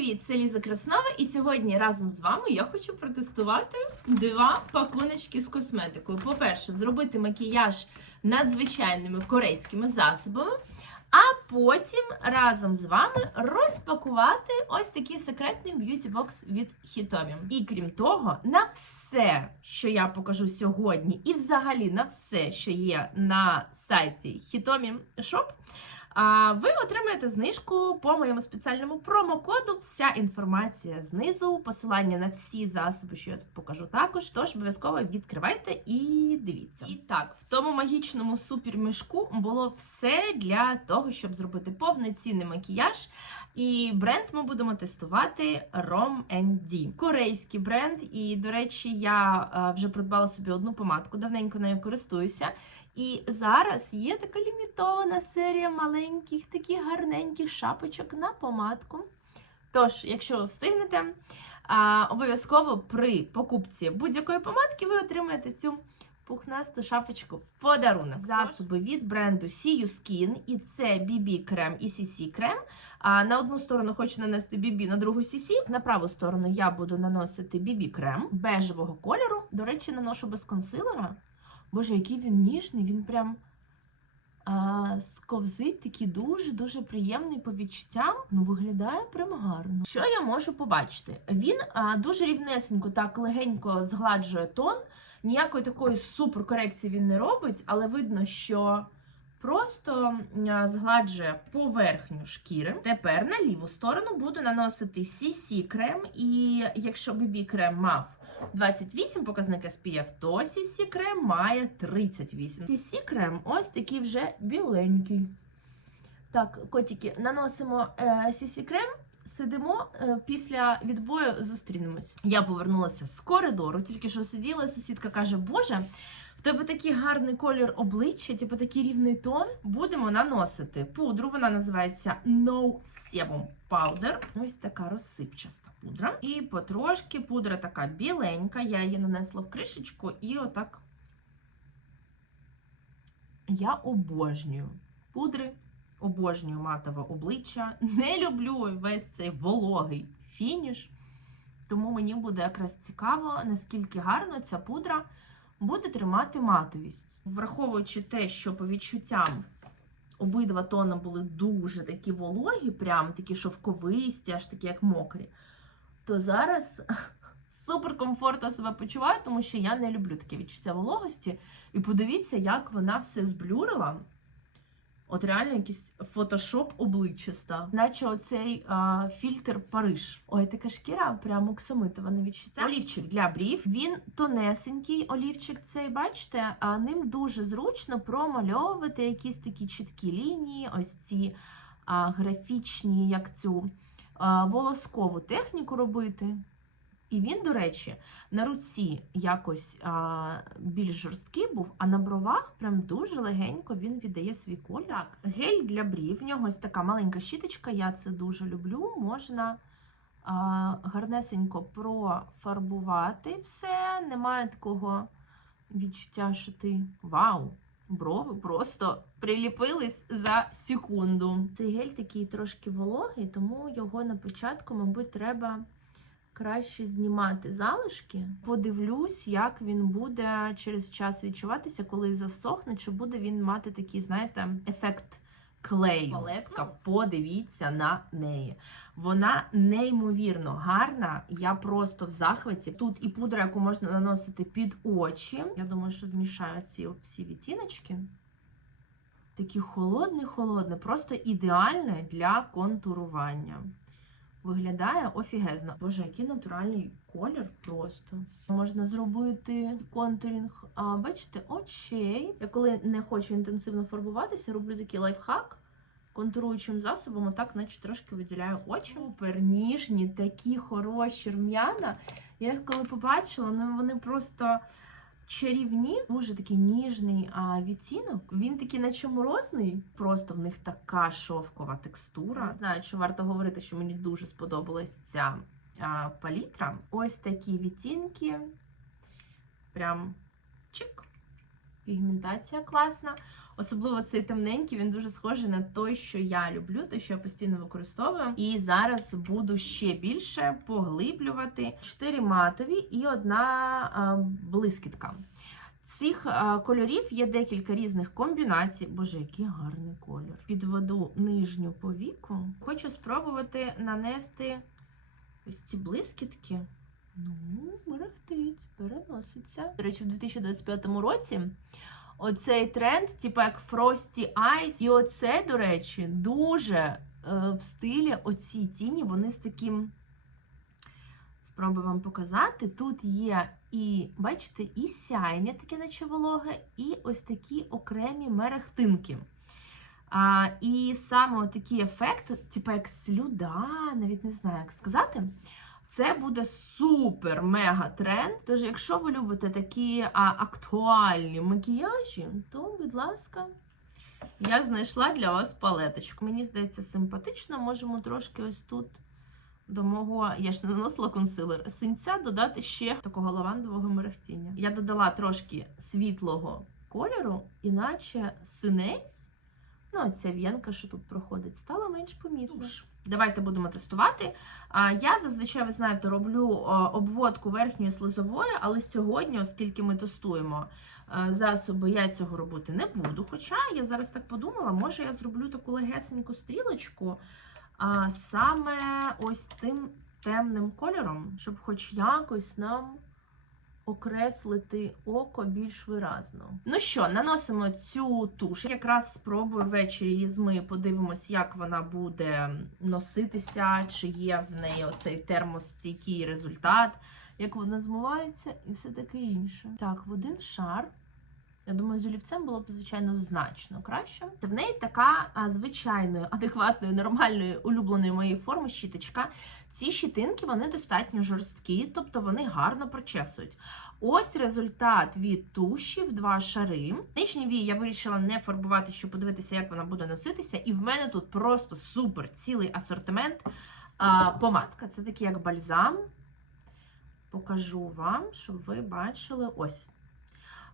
привіт! Це Ліза Краснова, і сьогодні разом з вами я хочу протестувати два пакуночки з косметикою. По-перше, зробити макіяж надзвичайними корейськими засобами, а потім разом з вами розпакувати ось такий секретний б'юті-бокс від Hitomi. І крім того, на все, що я покажу сьогодні, і взагалі на все, що є на сайті Hitomi Shop, ви отримаєте знижку по моєму спеціальному промокоду. Вся інформація знизу, посилання на всі засоби, що я тут покажу також. Тож обов'язково відкривайте і дивіться. І так, в тому магічному супермішку було все для того, щоб зробити повноцінний макіяж. І бренд ми будемо тестувати Rom D. Корейський бренд. І, до речі, я е, вже придбала собі одну помадку, давненько нею користуюся. І зараз є така лімітована серія маленьких, таких гарненьких шапочок на помадку. Тож, якщо ви встигнете, обов'язково при покупці будь-якої помадки ви отримаєте цю пухнасту шапочку в подарунок. Засоби від бренду You Skin, і це BB крем і CC крем. А на одну сторону хочу нанести BB, на другу CC. На праву сторону я буду наносити BB крем бежевого кольору. До речі, наношу без консилера. Боже, який він ніжний, він прям а, сковзить, такий дуже-дуже приємний по відчуттям. Ну, виглядає прям гарно. Що я можу побачити? Він а, дуже рівнесенько, так легенько згладжує тон. Ніякої такої суперкорекції він не робить, але видно, що просто згладжує поверхню шкіри. Тепер на ліву сторону буду наносити CC крем, і якщо BB крем мав 28 показник SPF, то CC крем має 38. CC крем ось такий вже біленький. Так, котики, наносимо е, CC крем, сидимо е, після відбою зустрінемось. Я повернулася з коридору, тільки що сиділа, сусідка каже: Боже. В тебе такий гарний колір обличчя, типу такий рівний тон. Будемо наносити пудру. Вона називається No Sebum Powder. Ось така розсипчаста пудра. І потрошки пудра така біленька. Я її нанесла в кришечку і отак. Я обожнюю пудри, обожнюю матове обличчя. Не люблю весь цей вологий фініш. Тому мені буде якраз цікаво, наскільки гарно ця пудра буде тримати матовість. Враховуючи те, що по відчуттям обидва тони були дуже такі вологі, прям такі шовковисті, аж такі, як мокрі, то зараз супер комфортно себе почуваю, тому що я не люблю таке відчуття вологості. І подивіться, як вона все зблюрила. От реально якийсь фотошоп обличчя став. Наче оцей а, фільтр Париж. Ой, така шкіра, прямо оксамитова на відчуття. Олівчик для брів. Він тонесенький олівчик цей, бачите, а ним дуже зручно промальовувати якісь такі чіткі лінії, ось ці а, графічні, як цю а, волоскову техніку робити. І він, до речі, на руці якось а, більш жорсткий був, а на бровах прям дуже легенько він віддає свій колір. Так, гель для брів. В нього ось така маленька щіточка, я це дуже люблю. Можна а, гарнесенько профарбувати все. Немає такого відчуття, що ти вау! Брови просто приліпились за секунду. Цей гель такий трошки вологий, тому його на початку, мабуть, треба краще знімати залишки. Подивлюсь, як він буде через час відчуватися, коли засохне, чи буде він мати такий, знаєте, ефект клею. Палетка, подивіться на неї. Вона неймовірно гарна. Я просто в захваті. Тут і пудра, яку можна наносити під очі. Я думаю, що змішаю ці всі відтіночки. Такі холодні-холодні, просто ідеальне для контурування. Виглядає офігезно. Боже, який натуральний колір просто. Можна зробити контурінг, а, бачите, очей. Я коли не хочу інтенсивно фарбуватися, роблю такий лайфхак. Контуруючим засобом, отак, наче трошки виділяю очі. Супер ніжні, такі хороші рум'яна. Я їх коли побачила, ну вони просто чарівні, дуже такий ніжний а, відтінок. Він такий, наче морозний, просто в них така шовкова текстура. Не знаю, чи варто говорити, що мені дуже сподобалась ця а, палітра. Ось такі відтінки. Прям чик. Пігментація класна. Особливо цей темненький, він дуже схожий на той, що я люблю, той, що я постійно використовую. І зараз буду ще більше поглиблювати. Чотири матові і одна блискітка. Цих кольорів є декілька різних комбінацій. Боже, який гарний колір. Підведу нижню повіку. Хочу спробувати нанести ось ці блискітки. Ну, мерехтить, переноситься. До речі, в 2025 році оцей тренд, типу як Frosty Eyes. І оце, до речі, дуже е, в стилі оці тіні, вони з таким. Спробую вам показати. Тут є і, бачите, і сяйня, таке наче вологе, і ось такі окремі мерехтинки. А, і саме такий ефект, типу як слюда, навіть не знаю, як сказати. Це буде супер мега тренд. Тож, якщо ви любите такі а, актуальні макіяжі, то, будь ласка, я знайшла для вас палеточку. Мені здається, симпатично. Можемо трошки ось тут до мого, я ж не наносила консилер, синця додати ще такого лавандового мерехтіння. Я додала трошки світлого кольору, іначе синець. Ну, ця в'янка, що тут проходить, стала менш помітна. Давайте будемо тестувати. Я зазвичай, ви знаєте, роблю обводку верхньої слизової, але сьогодні, оскільки ми тестуємо засоби, я цього робити не буду. Хоча я зараз так подумала, може я зроблю таку легесеньку стрілочку саме ось тим темним кольором, щоб хоч якось нам окреслити око більш виразно. Ну що, наносимо цю туш. Якраз спробую ввечері її змию, подивимось, як вона буде носитися, чи є в неї оцей термостійкий результат, як вона змивається, і все таке інше. Так, в один шар. Я думаю, з олівцем було б, звичайно, значно краще. В неї така звичайної, адекватної, нормальної, улюбленої моєї форми щіточка. Ці щітинки вони достатньо жорсткі, тобто вони гарно прочесують. Ось результат від туші в два шари. Нижній вій я вирішила не фарбувати, щоб подивитися, як вона буде носитися. І в мене тут просто супер цілий асортимент. А, помадка. Це такий як бальзам. Покажу вам, щоб ви бачили ось.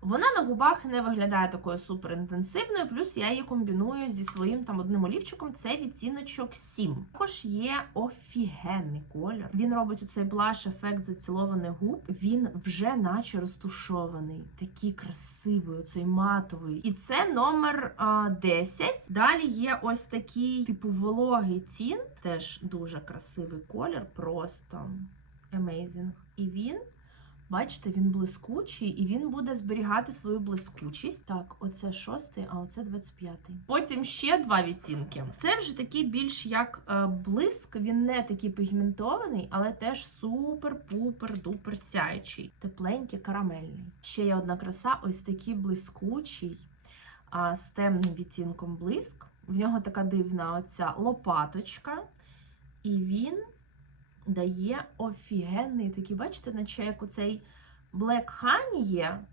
Вона на губах не виглядає такою суперінтенсивною, плюс я її комбіную зі своїм там одним олівчиком. Це відтіночок 7. Також є офігенний колір. Він робить оцей блаш-ефект зацілованих губ. Він вже наче розтушований, такий красивий, оцей матовий. І це номер а, 10. Далі є ось такий, типу, вологий тін. Теж дуже красивий колір, просто amazing. І він. Бачите, він блискучий, і він буде зберігати свою блискучість. Так, оце шостий, а оце 25-й. Потім ще два відтінки. Це вже такий більш як е, блиск, він не такий пігментований, але теж супер-пупер-дупер сяючий. Тепленький, карамельний. Ще є одна краса, ось такий блискучий, з темним відтінком блиск. В нього така дивна оця лопаточка. І він дає офігенний такий, бачите, наче як оцей Black Honey є.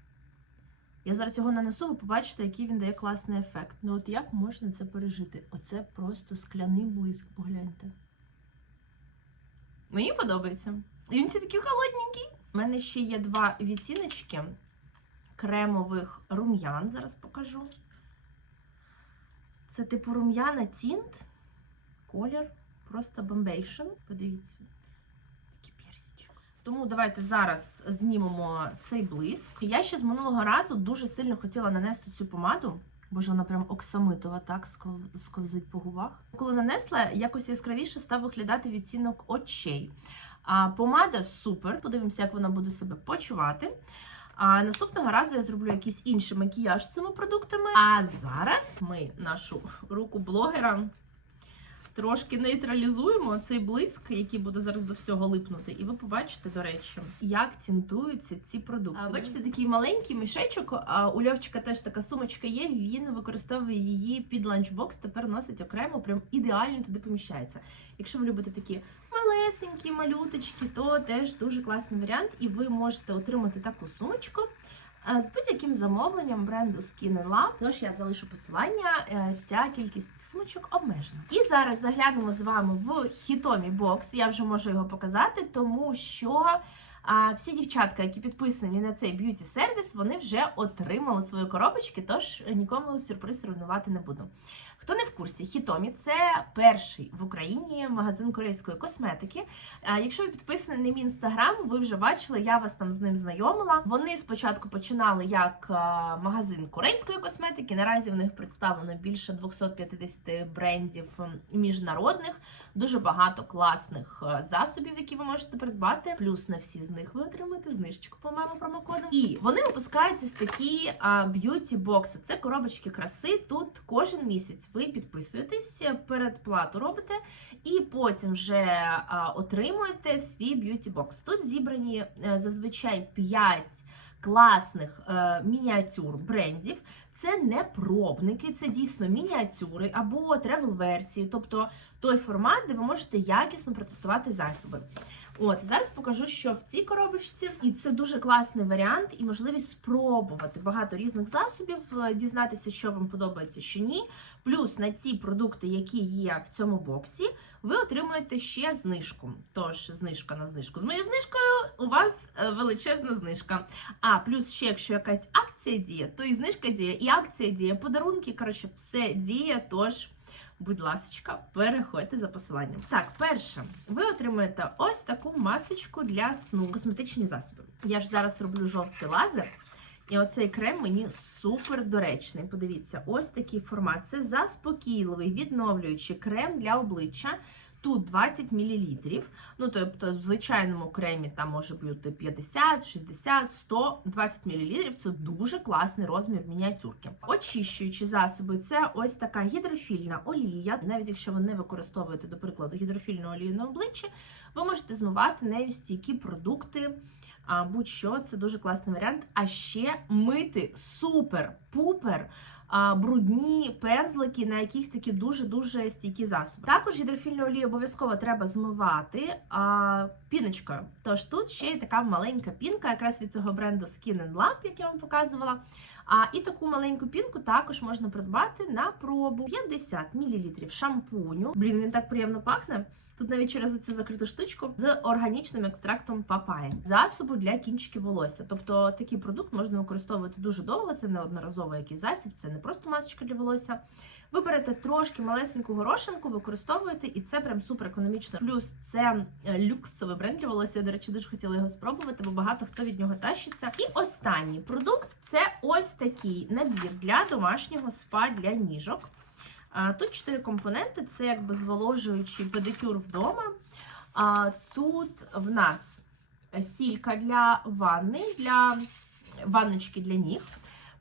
Я зараз його нанесу, ви побачите, який він дає класний ефект. Ну от як можна це пережити? Оце просто скляний блиск, погляньте. Мені подобається. Він ще такий холодненький. У мене ще є два відтіночки кремових рум'ян. Зараз покажу. Це типу рум'яна тінт, колір, просто бомбейшн. Подивіться. Тому давайте зараз знімемо цей блиск. Я ще з минулого разу дуже сильно хотіла нанести цю помаду. Боже, вона прям оксамитова, так сковзить по губах. Коли нанесла, якось яскравіше став виглядати відтінок очей. А помада супер. Подивимося, як вона буде себе почувати. А наступного разу я зроблю якийсь інший макіяж цими продуктами. А зараз ми нашу руку блогера трошки нейтралізуємо цей блиск, який буде зараз до всього липнути. І ви побачите, до речі, як тінтуються ці продукти. А, бачите, такий маленький мішечок. А у Льовчика теж така сумочка є. Він використовує її під ланчбокс. Тепер носить окремо, прям ідеально туди поміщається. Якщо ви любите такі малесенькі малюточки, то теж дуже класний варіант, і ви можете отримати таку сумочку. З будь-яким замовленням бренду Skin Lab. Тож я залишу посилання. е, Ця кількість сумочок обмежена. І зараз заглянемо з вами в хітомі бокс. Я вже можу його показати, тому що А всі дівчатка, які підписані на цей б'юті сервіс, вони вже отримали свої коробочки, тож нікому сюрприз руйнувати не буду. Хто не в курсі, Хітомі це перший в Україні магазин корейської косметики. Якщо ви підписані на мій інстаграм, ви вже бачили, я вас там з ним знайомила. Вони спочатку починали як магазин корейської косметики. Наразі в них представлено більше 250 брендів міжнародних, дуже багато класних засобів, які ви можете придбати. Плюс на всі них ви отримаєте знижечку по моєму промокоду. І вони випускають ось такі б'юті бокси. Це коробочки краси. Тут кожен місяць ви підписуєтесь, передплату робите, і потім вже а, отримуєте свій б'юті бокс. Тут зібрані е, зазвичай 5 класних е, мініатюр брендів. Це не пробники, це дійсно мініатюри або тревел-версії, тобто той формат, де ви можете якісно протестувати засоби. От зараз покажу, що в цій коробочці, і це дуже класний варіант і можливість спробувати багато різних засобів, е, дізнатися, що вам подобається, що ні. Плюс на ті продукти, які є в цьому боксі, ви отримуєте ще знижку. Тож знижка на знижку. З моєю знижкою у вас е, величезна знижка. А плюс ще, якщо якась акція діє, то і знижка діє, і акція діє, подарунки. Коротше, все діє. Тож. Будь ласка, переходьте за посиланням. Так, перше, ви отримуєте ось таку масочку для сну, косметичні засоби. Я ж зараз роблю жовтий лазер, і оцей крем мені супер доречний. Подивіться, ось такий формат. Це заспокійливий, відновлюючий крем для обличчя. Тут 20 мл. Ну, тобто, в звичайному кремі там може бути 50, 60, 100, 20 мл. Це дуже класний розмір мініатюрки. Очищуючі засоби це ось така гідрофільна олія. Навіть якщо ви не використовуєте, до прикладу, гідрофільну олію на обличчі, ви можете змивати нею стійкі продукти. Будь-що це дуже класний варіант. А ще мити супер-пупер брудні пензлики, на яких такі дуже-дуже стійкі засоби. Також гідрофільну олію обов'язково треба змивати а, піночкою. Тож тут ще є така маленька пінка, якраз від цього бренду Skin Lab, як я вам показувала. А, і таку маленьку пінку також можна придбати на пробу 50 мл шампуню. Блін, він так приємно пахне. Тут навіть через цю закриту штучку з органічним екстрактом папаї. Засобу для кінчиків волосся. Тобто такий продукт можна використовувати дуже довго. Це не одноразовий якийсь засіб, це не просто масочка для волосся. Ви берете трошки малесеньку горошинку, використовуєте, і це прям супер економічно. Плюс це е, люксовий бренд для волосся. Я, до речі, дуже хотіла його спробувати, бо багато хто від нього тащиться. І останній продукт це ось такий набір для домашнього спа для ніжок. Тут чотири компоненти: це якби зволожуючий педикюр вдома. А тут в нас сілька для ванни, для ванночки для ніг.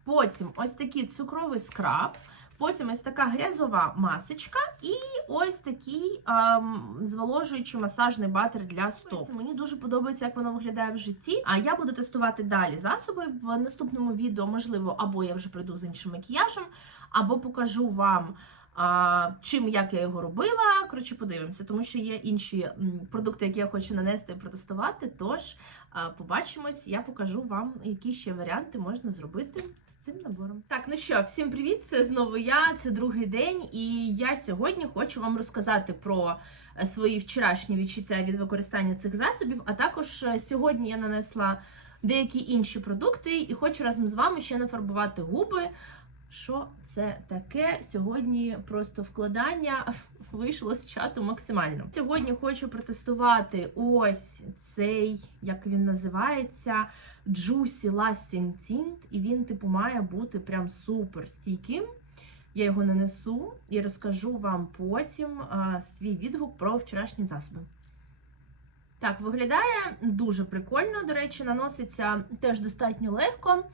Потім ось такий цукровий скраб. Потім ось така грязова масочка, і ось такий ем, зволожуючий масажний батер для стоп. Мені дуже подобається, як воно виглядає в житті. А я буду тестувати далі засоби в наступному відео. Можливо, або я вже прийду з іншим макіяжем, або покажу вам. А, чим як я його робила, коротше, подивимося, тому що є інші продукти, які я хочу нанести і протестувати. Тож побачимось, я покажу вам, які ще варіанти можна зробити з цим набором. Так, ну що, всім привіт! Це знову я, це другий день, і я сьогодні хочу вам розказати про е, свої вчорашні відчуття від використання цих засобів. А також е, сьогодні я нанесла деякі інші продукти і хочу разом з вами ще нафарбувати губи. Що це таке? Сьогодні просто вкладання вийшло з чату максимально. Сьогодні хочу протестувати ось цей, як він називається, Juicy Lasting Tint, і він, типу, має бути прям супер стійким. Я його нанесу і розкажу вам потім а, свій відгук про вчорашні засоби. Так, виглядає дуже прикольно, до речі, наноситься теж достатньо легко.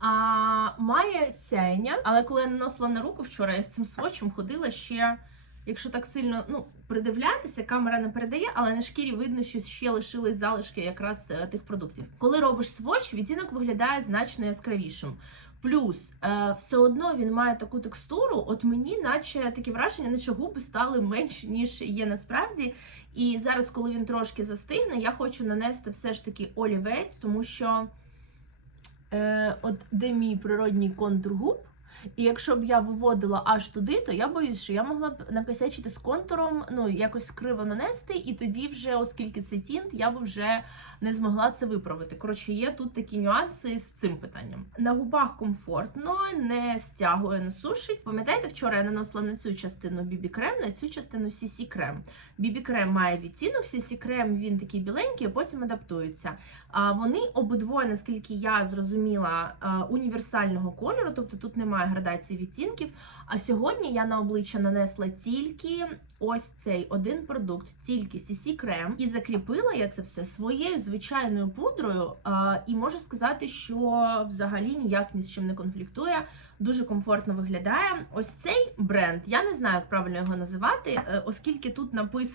А, Має сяєння, але коли я наносила на руку вчора, я з цим свочем ходила ще, якщо так сильно ну, придивлятися, камера не передає, але на шкірі видно, що ще лишились залишки якраз е, тих продуктів. Коли робиш своч, відтінок виглядає значно яскравішим. Плюс е, все одно він має таку текстуру, от мені, наче таке враження, наче губи стали менші, ніж є насправді. І зараз, коли він трошки застигне, я хочу нанести все ж таки олівець, тому що. Е, от де мій природній контур губ, І якщо б я виводила аж туди, то я боюсь, що я могла б накосячити з контуром, ну якось криво нанести, і тоді вже, оскільки це тінт, я б вже не змогла це виправити. Коротше, є тут такі нюанси з цим питанням. На губах комфортно, не стягує, не сушить. Пам'ятаєте, вчора я наносила на цю частину BB крем, на цю частину CC крем. BB крем має відтінок, CC крем він такий біленький, а потім адаптується. А вони обидвоє, наскільки я зрозуміла, універсального кольору, тобто тут немає градації відтінків. А сьогодні я на обличчя нанесла тільки ось цей один продукт, тільки CC крем, і закріпила я це все своєю звичайною пудрою. І можу сказати, що взагалі ніяк ні з чим не конфліктує. Дуже комфортно виглядає. Ось цей бренд, я не знаю, як правильно його називати, е, оскільки тут написано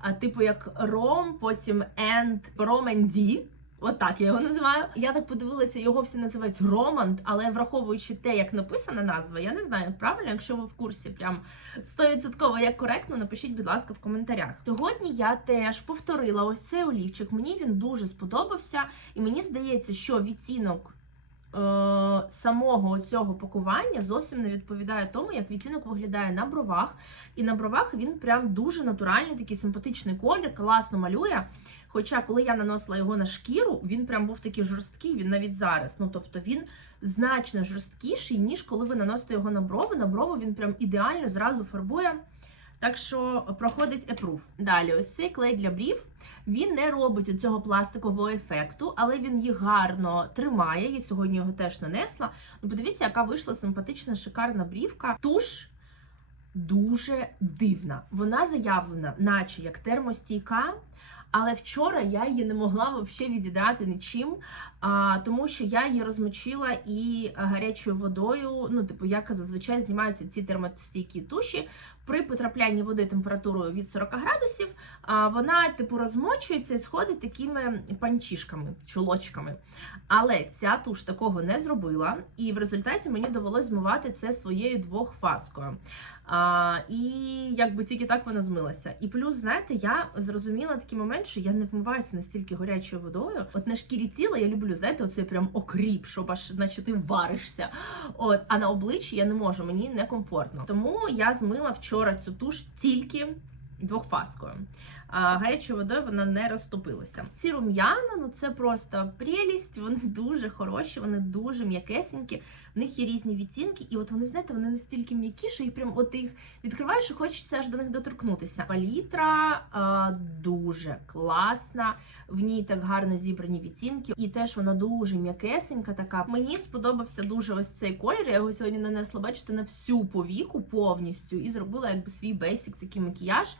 а, типу як Ром, потім and Rom and D. От я його називаю. Я так подивилася, його всі називають Романд, але враховуючи те, як написана назва, я не знаю, правильно. Якщо ви в курсі, прям 100% як коректно, напишіть, будь ласка, в коментарях. Сьогодні я теж повторила ось цей олівчик. Мені він дуже сподобався, і мені здається, що відтінок. Е, Самого цього пакування зовсім не відповідає тому, як відтінок виглядає на бровах. І на бровах він прям дуже натуральний, такий симпатичний колір, класно малює. Хоча, коли я наносила його на шкіру, він прям був такий жорсткий, він навіть зараз. Ну тобто він значно жорсткіший, ніж коли ви наносите його на брови. На брову він прям ідеально зразу фарбує. Так що проходить епрув. Далі, ось цей клей для брів. Він не робить цього пластикового ефекту, але він їх гарно тримає. Я сьогодні його теж нанесла. Ну, подивіться, яка вийшла симпатична, шикарна брівка. Туш дуже дивна. Вона заявлена, наче як термостійка. Але вчора я її не могла взагалі відідрати нічим, а, тому що я її розмочила і гарячою водою. Ну, типу, як зазвичай знімаються ці термостійкі туші. При потраплянні води температурою від 40 градусів, а, вона типу розмочується і сходить такими панчішками, чулочками. Але ця туш такого не зробила, і в результаті мені довелось змивати це своєю двохфаскою. А, І якби тільки так вона змилася. І плюс, знаєте, я зрозуміла такий момент, що я не вмиваюся настільки гарячою водою. От на шкірі тіла я люблю, знаєте, оцей прям окріп, щоб аж наче ти варишся. От, а на обличчі я не можу, мені некомфортно. Тому я змила вчора цю туш тільки двохфаскою. А гарячою водою вона не розтопилася. Ці рум'яна, ну це просто прелість, вони дуже хороші, вони дуже м'якесенькі. В них є різні відтінки, і от вони, знаєте, вони настільки м'які, що і прям от ти їх відкриваєш і хочеться аж до них доторкнутися. Палітра а, дуже класна, в ній так гарно зібрані відтінки, і теж вона дуже м'якесенька. Така мені сподобався дуже ось цей колір. Я його сьогодні нанесла, бачите, на всю повіку повністю і зробила якби свій бейсик такий макіяж.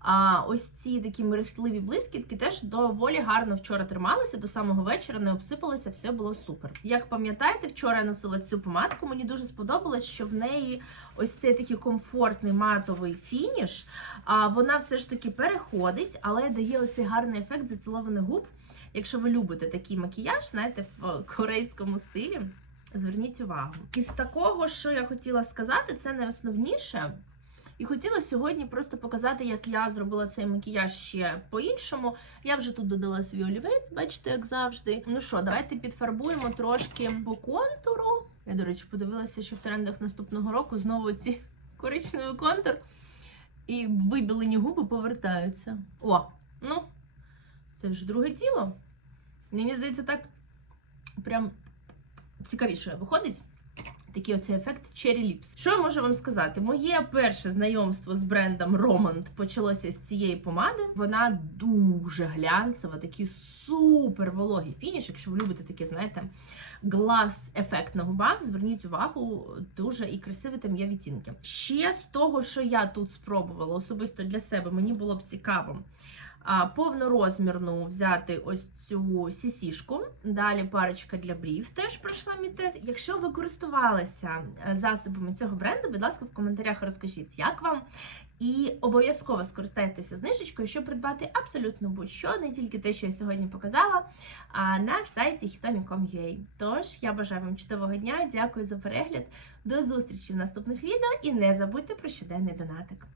А ось ці такі мерехтливі блискітки теж доволі гарно вчора трималися до самого вечора, не обсипалися, все було супер. Як пам'ятаєте, вчора я носила цю помадку. Мені дуже сподобалось, що в неї ось цей такий комфортний матовий фініш. А вона все ж таки переходить, але дає оцей гарний ефект зацілованих губ. Якщо ви любите такий макіяж, знаєте, в корейському стилі. Зверніть увагу. Із такого, що я хотіла сказати, це найосновніше. І хотіла сьогодні просто показати, як я зробила цей макіяж ще по-іншому. Я вже тут додала свій олівець, бачите, як завжди. Ну що, давайте підфарбуємо трошки по контуру. Я, до речі, подивилася, що в трендах наступного року знову ці коричневий контур і вибілені губи повертаються. О, ну, це вже друге тіло. Мені здається, так прям цікавіше виходить. Такий оцей ефект Cherry Lips. Що я можу вам сказати? Моє перше знайомство з брендом Romand почалося з цієї помади. Вона дуже глянцева, такий супер вологий фініш. Якщо ви любите таке, знаєте, глаз ефект на губах, зверніть увагу, дуже і красиві там є відтінки. Ще з того, що я тут спробувала особисто для себе, мені було б цікаво. Повнорозмірну взяти ось цю сісішку. Далі парочка для брів теж пройшла мій тест. Якщо ви користувалися е, засобами цього бренду, будь ласка, в коментарях розкажіть, як вам. І обов'язково скористайтеся знижечкою, щоб придбати абсолютно будь-що, не тільки те, що я сьогодні показала, а на сайті hitomi.com.ua. Тож, я бажаю вам чудового дня, дякую за перегляд, до зустрічі в наступних відео і не забудьте про щоденний донатик.